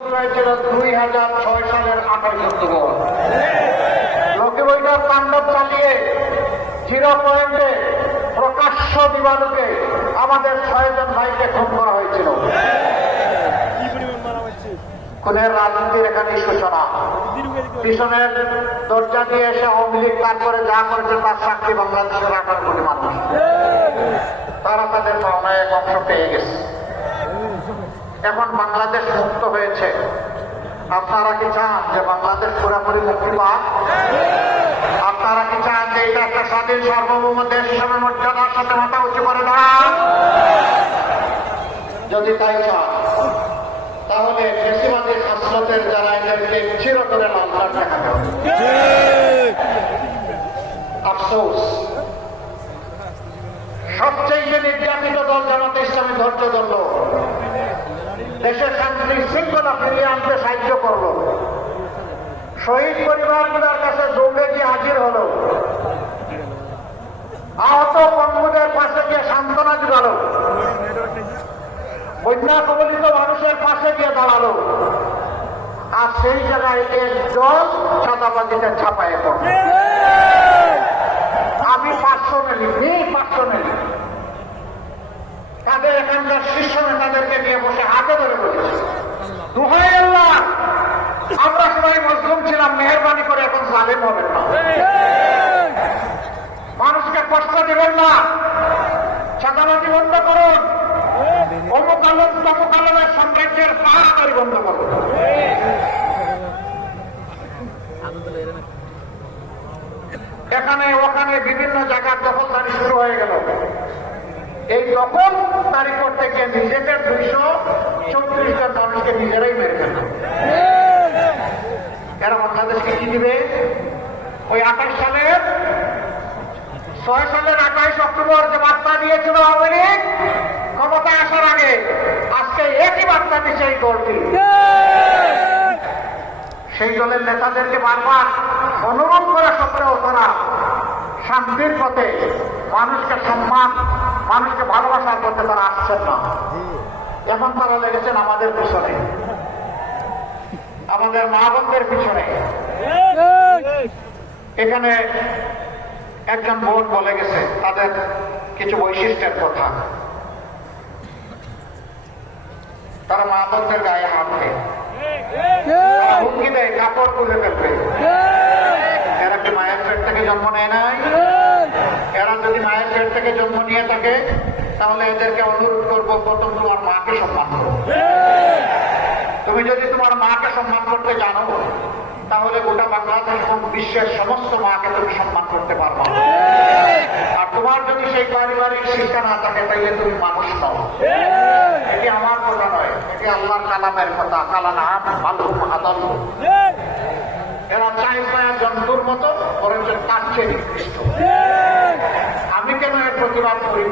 হয়েছিল দুই প্রকাশ্য দিবালোকে আমাদের ছয়জন ভাইকে খুন করা হয়েছিল খুনের রাজনীতির এখানে সূচনা পিছনের দরজা দিয়ে এসে আওয়ামী লীগ তারপরে যা করেছে তার সাক্ষী বাংলাদেশের আঠারো কোটি মানুষ তারা তাদের পাওনায় অংশ পেয়ে গেছে। এখন বাংলাদেশ মুক্ত হয়েছে। আপনারা কি চান যে বাংলাদেশ পুরোপুরি মুক্তি পাক? আপনারা কি চান যে এটা একটা স্বাধীন সার্বভৌম দেশ হিসাবে মর্যাদার সাথে মাথা উঁচু করে দাঁড়ান যদি তাই চান, তাহলে বেশিবাদী খাসলতের যারা এদেরকে চিরতরে কার্ড দেখাতে আফসোস। সবচেয়ে নির্যাতিত দল জামাতে ইসলামী ধৈর্য ধরল। শান্তি শৃঙ্খলা ফিরিয়ে আনতে সাহায্য করল। শহীদ পরিবারগুলোর কাছে দৌড়ে গিয়ে হাজির হলো। আহত পঙ্গুদের পাশে গিয়ে সান্ত্বনা জুগালো বন্যা কবলিত মানুষের পাশে গিয়ে দাঁড়াল। আর সেই জায়গায় একজন চাঁদাবাজিতে ছাপায় আমি পার্সোনালি মি পাঁচশো তাদের এখানকার শীর্ষ নেতাদেরকে নিয়ে বসে হাতে ধরে দুহাই আল্লাহ, আমরা সবাই মজলুম ছিলাম, মেহরবানি করে এখন জালেম হবেন না। মানুষকে কষ্ট দেবেন না। বন্ধ করুন। সাম্রাজ্যের পাহাড়ি বন্ধ করুন। এখানে, ওখানে বিভিন্ন জায়গার দখলদারি শুরু হয়ে গেল। এই দখল তারি করতে গিয়ে নিজেদের দুইশো চৌত্রিশ জন মানুষকে নিজেরাই মেরে ফেলল। এরা বাংলাদেশকে কি দিবে? ওই আঠাশ সালের, ছয় সালের আঠাইশ অক্টোবর যে বার্তা দিয়েছিল আওয়ামী লীগ, ক্ষমতায় আসার আগে, আজকে একই বার্তা দিচ্ছে এই দলটি। সেই দলের নেতাদেরকে বারবার অনুরোধ করা সত্ত্বেও তারা শান্তির পথে মানুষকে সম্মান মানুষকে ভালোবাসার পথে তারা আসছেন না। এখন তারা লেগেছেন আমাদের পিছনে। আমাদের মা বোনদের পিছনে। এখানে একজন বোন বলে গেছে তাদের কিছু বৈশিষ্ট্যের কথা। তারা মা বোনদের গায়ে হাত দেয়। হুমকি দেয় কাপড় তুলে ফেলবে এরা কি মায়ের পেট থেকে জন্ম নেয় নাই এরা যদি মায়ের পেট থেকে জন্ম নিয়ে থাকে, তাহলে এদেরকে অনুরোধ করব, প্রথম তোমার মাকে সম্মান করো। তুমি যদি তোমার মাকে সম্মান করতে জানো, তাহলে গোটা বাংলাদেশ এবং বিশ্বের সমস্ত মাকে তুমি সম্মান করতে পারবে। আর তোমার যদি সেই পারিবারিক শিক্ষা না থাকে তাহলে তুমি মানুষ নও। এটি আমার কথা নয়, এটি আল্লাহর কালামের কথা। কালান আম মালুম আদল। এরা চাই পায়া জন্তুর মতো, বরঞ্চ তার চেয়ে কেন এর প্রতিবাদ করি।